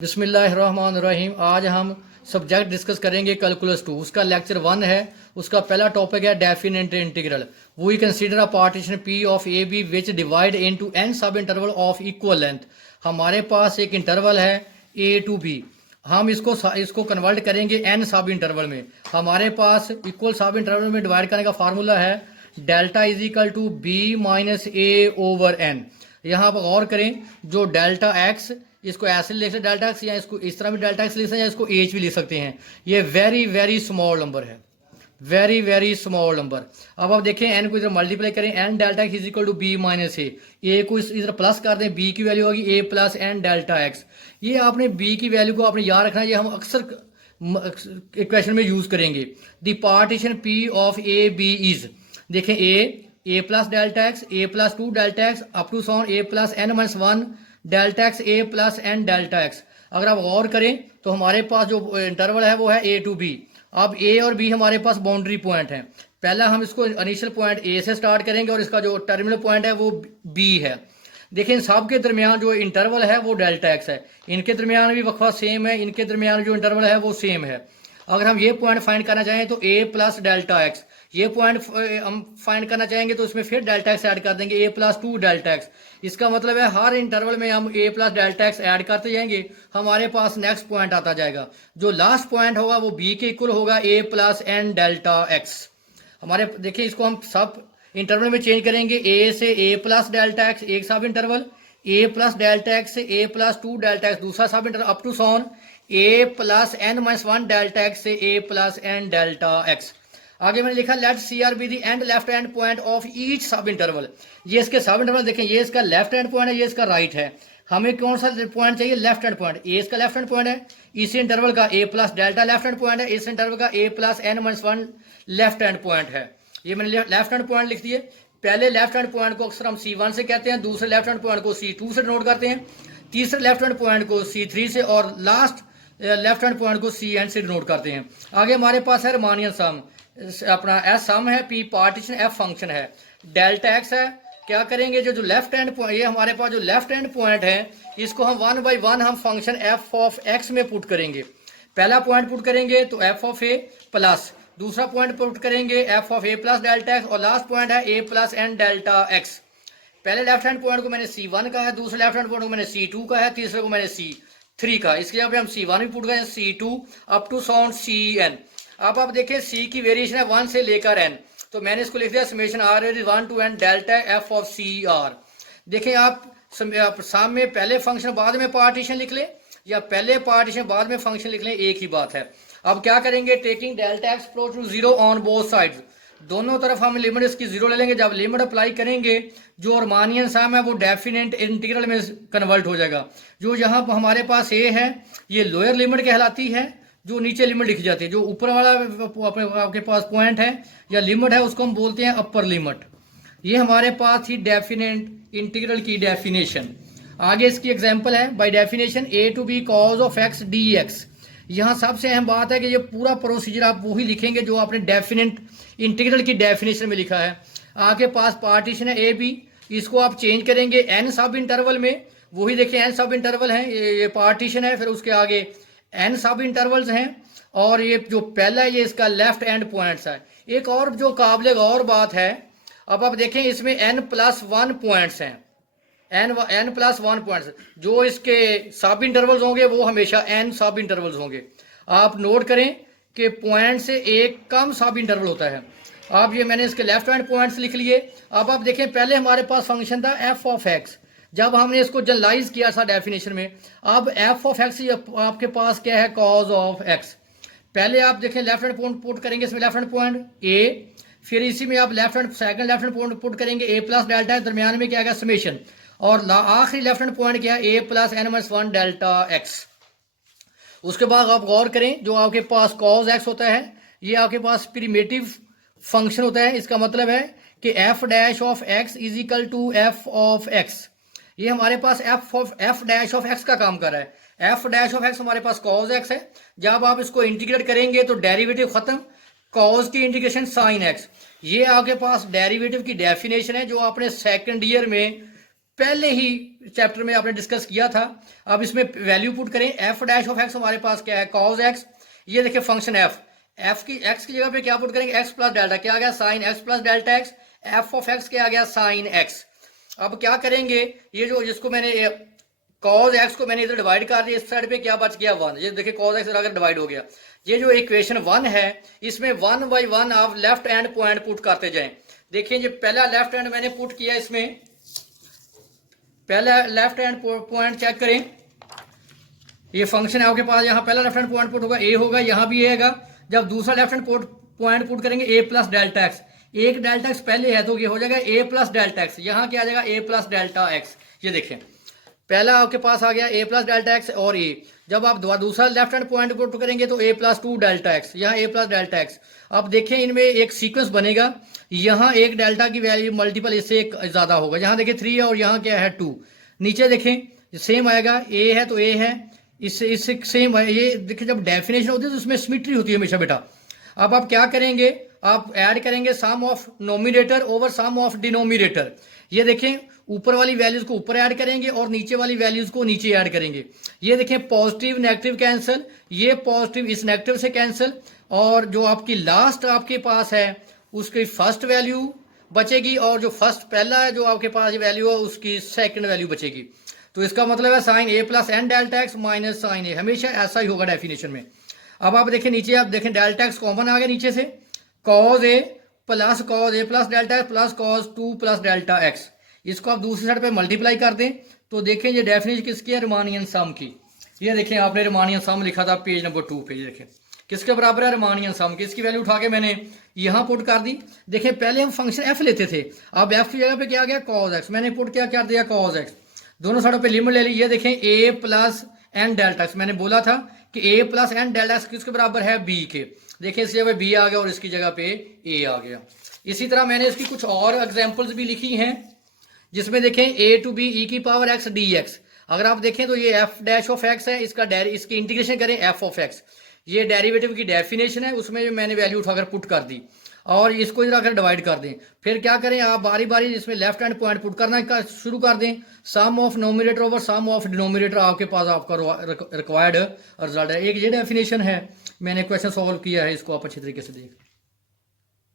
बिस्मिल्लाहिर्रहमानिर्रहीम। आज हम सब्जेक्ट डिस्कस करेंगे कैलकुलस 2। उसका लेक्चर 1 है। उसका पहला टॉपिक है definite integral. We consider a partition P of A B which divide into N sub interval of equal length. हमारे पास एक इंटरवल है ए टू बी। हम इसको कन्वर्ट करेंगे एन सब इंटरवल में। हमारे पास इक्वल सब इंटरवल में डिवाइड करने का फार्मूला है delta is equal to B minus A over N. यहाँ पर गौर करें, जो डेल्टा एक्स, इसको ऐसे लिख सकते डेल्टा एक्स, या इसको इस तरह भी डेल्टा एक्स लिख सकते हैं, या इसको एच भी लिख सकते हैं। ये वेरी वेरी स्मॉल नंबर है, वेरी वेरी स्मॉल नंबर। अब आप देखें एन को इधर मल्टीप्लाई करें, N delta X is equal to B minus A को इधर प्लस कर दें, बी की वैल्यू होगी A plus N delta X. ये आपने बी की वैल्यू को आपने याद रखना है, ये हम अक्सर इक्वेशन में यूज करेंगे। The partition P of A B is, देखें A plus delta X, A plus two delta X up to सॉन A plus N minus one delta X A plus N delta X. अगर आप गौर करें तो हमारे पास जो interval है वो है ए टू बी। अब ए और बी हमारे पास बाउंड्री पॉइंट है। पहला हम इसको इनिशियल पॉइंट ए से स्टार्ट करेंगे और इसका जो टर्मिनल पॉइंट है वो बी है। देखिए इन सब के दरमियान जो इंटरवल है वो डेल्टा एक्स है। इनके दरमियान भी वक्फा सेम है, इनके दरमियान जो इंटरवल है वो सेम है। अगर हम ये पॉइंट फाइंड करना चाहें तो ए प्लस डेल्टा एक्स, ये पॉइंट हम फाइंड करना चाहेंगे तो इसमें फिर डेल्टा एक्स ऐड कर देंगे, ए प्लस टू डेल्टा एक्स। इसका मतलब है हर इंटरवल में हम ए प्लस डेल्टा एक्स ऐड करते जाएंगे, हमारे पास नेक्स्ट पॉइंट आता जाएगा। जो लास्ट पॉइंट होगा वो बी के इक्वल होगा ए प्लस एन डेल्टा एक्स। हमारे देखिए इसको हम सब इंटरवल में चेंज करेंगे, ए से ए प्लस डेल्टा एक्स एक sub interval, A plus delta X से A plus two delta X दूसरा सब इंटरवल, अप टू सॉन A plus N minus one delta X से A plus N delta X. आगे मैंने लिखा let C R be the end left hand point of each sub interval. ये इसके सब interval देखें, ये इसका लेफ्ट हैंड पॉइंट है, ये इसका राइट है। हमें कौन सा पॉइंट चाहिए? Left hand point. ए इसका लेफ्ट हैंड पॉइंट है, इस इंटरवल का A plus delta left hand point है, इस इंटरवल का A plus N minus one left hand point है। ये मैंने लेफ्ट हैंड पॉइंट लिख दिए। पहले लेफ्ट हैंड पॉइंट को अक्सर हम C1 से कहते हैं, दूसरे लेफ्ट हैंड पॉइंट को C2 से नोट करते हैं, तीसरे लेफ्ट हैंड पॉइंट को C3 से, और लास्ट लेफ्ट हैंड पॉइंट को CN से नोट करते हैं। आगे हमारे पास है रिमानियन सम, अपना एस सम है, पी पार्टीशन, एफ फंक्शन है, डेल्टा एक्स है। क्या करेंगे, जो लेफ्ट हैंड पॉइंट, ये हमारे पास जो लेफ्ट हैंड पॉइंट है इसको हम वन बाई वन हम फंक्शन एफ ऑफ एक्स में पुट करेंगे। पहला पॉइंट पुट करेंगे तो एफ ऑफ ए प्लस, दूसरा पॉइंट पुट करेंगे F of A plus delta x, और लास्ट पॉइंट है A plus N delta x. पहले लेफ्ट हैंड पॉइंट को मैंने C1 का है, दूसरे लेफ्ट हैंड पॉइंट को मैंने C2 का है, तीसरे को मैंने C3 का। इसके यहाँ पे हम C1 भी पुट करें, C2 up to sound CN। अब आप देखें C की वेरिएशन है 1 से लेकर n, तो मैंने इसको लिख दिया summation r is 1 to n delta F of CR। देखें आप सामने पहले फंक्शन बाद में पार्टीशन लिख ले, या पहले पार्टीशन बाद में फंक्शन लिख लें, एक ही बात है। अब क्या करेंगे, taking delta X approach to zero on both sides, दोनों तरफ हम लिमिट इसकी जीरो ले लेंगे। जब लिमिट अप्लाई करेंगे जो रिमानियन सम है वो डेफिनेट इंटीग्रल में कन्वर्ट हो जाएगा। जो यहाँ हमारे पास ए है ये लोअर लिमिट कहलाती है, जो नीचे लिमिट लिखी जाती है। जो ऊपर वाला आपके पास पॉइंट है या लिमिट है उसको हम बोलते हैं अपर लिमिट। ये हमारे पास थी डेफिनेट इंटीग्रल की डेफिनेशन। आगे इसकी एग्जांपल है, by definition A to B cause of X D X. यहाँ सबसे अहम बात है कि ये पूरा प्रोसीजर आप वही लिखेंगे जो आपने डेफिनेट इंटीग्रल की डेफिनेशन में लिखा है। आपके पास पार्टीशन है ए बी, इसको आप चेंज करेंगे एन सब इंटरवल में, वही देखिए एन सब इंटरवल है, ये पार्टीशन है, फिर उसके आगे एन सब इंटरवल्स हैं, और ये जो पहला है ये इसका लेफ्ट एंड पॉइंट्स है। एक और जो काबिल गौर बात है, अब आप देखें इसमें n प्लस वन पॉइंट्स हैं, n प्लस वन पॉइंट्स। जो इसके सब इंटरवल्स होंगे वो हमेशा n सब इंटरवल्स होंगे। आप नोट करें कि पॉइंट से एक कम सब इंटरवल होता है। अब ये मैंने इसके लेफ्ट हैंड पॉइंट्स लिख लिए। अब आप देखें पहले हमारे पास फंक्शन था एफ ऑफ एक्स, जब हमने इसको जनरलाइज किया था डेफिनेशन में। अब एफ ऑफ एक्स आपके पास क्या है, कॉज ऑफ एक्स। पहले आप देखें लेफ्ट हैंड पॉइंट पुट करेंगे, इसमें लेफ्ट हैंड पॉइंट ए, फिर इसी में आप second left hand point put करेंगे ए प्लस डेल्टा है, दरमियान में क्या है समेशन, और आखिरी लेफ्ट हैंड पॉइंट क्या है A plus N minus one delta X. उसके बाद आप गौर करें जो आपके पास कॉज एक्स होता है ये आपके पास प्रिमिटिव फंक्शन होता है। इसका मतलब है कि F dash of X is equal to F of X. ये हमारे पास एफ डैश ऑफ एक्स का काम कर रहा है। एफ डैश ऑफ एक्स हमारे पास कॉज एक्स है। जब आप इसको इंटीग्रेट करेंगे तो डेरिवेटिव खत्म, कॉज की इंटीग्रेशन साइन एक्स। ये आपके पास डेरिवेटिव की डेफिनेशन है जो आपने सेकंड ईयर में पहले ही चैप्टर में आपने डिस्कस किया था। अब इसमें वैल्यू पुट करें, एफ डैश ऑफ एक्स हमारे पास क्या है, कॉज एक्स। ये देखिए फंक्शन एफ की एक्स की जगह पे क्या पुट करेंगे, एक्स प्लस डेल्टा, क्या आ गया sine x plus delta x, F of x क्या आ गया साइन एक्स। अब क्या करेंगे, ये जो जिसको मैंने कॉज एक्स को मैंने इधर डिवाइड कर दिया, इस साइड पे क्या बच गया 1। ये देखिए कॉज एक्स अगर डिवाइड हो गया, ये जो इक्वेशन 1 है इसमें 1 बाई 1 आप लेफ्ट हैंड पॉइंट पुट करते जाएं। देखिए जो पहला लेफ्ट हैंड मैंने पुट किया, इसमें पहला लेफ्ट हैंड पॉइंट चेक करें, ये फंक्शन है आपके पास, यहाँ पहला लेफ्ट हैंड पॉइंट पुट होगा ए होगा, यहाँ भी ए होगा। जब दूसरा लेफ्ट हैंड पॉइंट पुट करेंगे ए प्लस डेल्टा एक्स, एक डेल्टा एक्स पहले है तो ये हो जाएगा ए प्लस डेल्टा एक्स, यहाँ क्या आ जाएगा ए प्लस डेल्टा एक्स। ये देखें पहला आपके पास आ गया ए प्लस डेल्टा एक्स और ए। जब आप दूसरा लेफ्ट हैंड पॉइंट पुट करेंगे तो ए प्लस 2 डेल्टा एक्स, यहाँ ए प्लस डेल्टा एक्स। अब देखें इनमें एक सीक्वेंस बनेगा, यहाँ एक डेल्टा की वैल्यू मल्टीपल इससे एक ज्यादा होगा, यहाँ देखिए 3 है और यहाँ क्या है 2। नीचे देखें सेम आएगा, ए है तो ए है, इससे सेम है। ये देखिए जब डेफिनेशन होती है तो उसमें सिमेट्री होती है हमेशा बेटा। अब आप क्या करेंगे, आप ऐड करेंगे sum of numerator over sum of denominator. ये देखें ऊपर वाली वैल्यूज को ऊपर ऐड करेंगे और नीचे वाली वैल्यूज को नीचे ऐड करेंगे। ये देखें पॉजिटिव नेगेटिव कैंसिल, ये पॉजिटिव इस नेगेटिव से कैंसिल, और जो आपकी लास्ट आपके पास है उसकी फर्स्ट वैल्यू बचेगी, और जो फर्स्ट पहला है जो आपके पास वैल्यू है उसकी सेकंड वैल्यू बचेगी। तो इसका मतलब है sine A plus N delta X minus sine A, हमेशा ऐसा ही होगा डेफिनेशन में। अब आप देखें नीचे, आप देखें डेल्टा एक्स कॉमन आ गया नीचे से, cos A plus delta X plus cos 2 plus delta X. इसको आप दूसरी साइड पे मल्टीप्लाई कर दें तो देखें ये डेफिनेशन किसकी है, रिमानियन सम की। ये देखें आपने रिमानियन सम लिखा था पेज नंबर 2 पे, देखें किसके बराबर है, रिमानियन सम की। इसकी वैल्यू उठा के मैंने यहाँ पुट कर दी। देखें पहले हम फंक्शन एफ लेते थे, अब एफ की जगह पे क्या आ गया कॉज एक्स, मैंने पुट क्या कर दिया कॉज एक्स, दोनों साइडों पे लिमिट ले ली। ये देखें A plus N delta x, मैंने बोला था कि ए प्लस एन डेल्टा एक्स किसके बराबर है, बी के। देखिए इस जगह बी आ गया और इसकी जगह पे ए आ गया। इसी तरह मैंने इसकी कुछ और एग्जाम्पल्स भी लिखी हैं, जिसमें देखें ए टू बी ई की पावर एक्स डी एक्स। अगर आप देखें तो ये एफ डैश ऑफ एक्स है, इसकी इंटीग्रेशन करें एफ ऑफ एक्स, ये डेरिवेटिव की डेफिनेशन है, उसमें मैंने वैल्यू उठाकर पुट कर दी और इसको इधर आकर डिवाइड कर दें। फिर क्या करें, आप बारी बारी इसमें लेफ्ट हैंड पॉइंट पुट करना शुरू कर दें, sum of numerator over sum of denominator आपके पास आपका रिक्वायर्ड रिजल्ट है। एक ये डेफिनेशन है, मैंने क्वेश्चन सॉल्व किया है, इसको आप अच्छी तरीके से देख